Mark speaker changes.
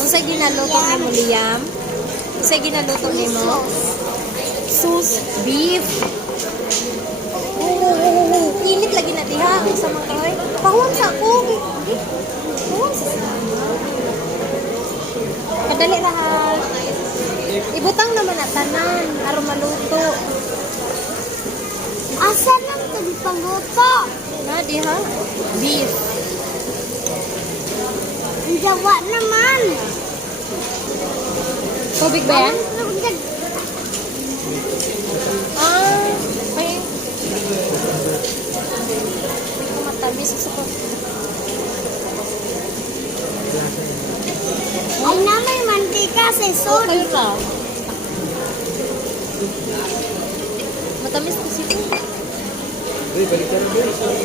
Speaker 1: Unsa ginaluto ni mo Liam? Unsa ginaluto ni mo? Sus beef. Oh, init lagi na diha sa mga kaway. Pahon sa ako. Pahon sa Kadali na ha. Ibutang naman na tanan aron maluto.
Speaker 2: Ito di pangluto?
Speaker 1: Na, diha. Beef.
Speaker 2: Ang jawa naman.
Speaker 1: Tubig ba yan? Ah, ay. Matamis. Ko.
Speaker 2: Na may mantika sa.
Speaker 1: Okay ka. Matamis kasi ito.
Speaker 3: Uy, balik ka na.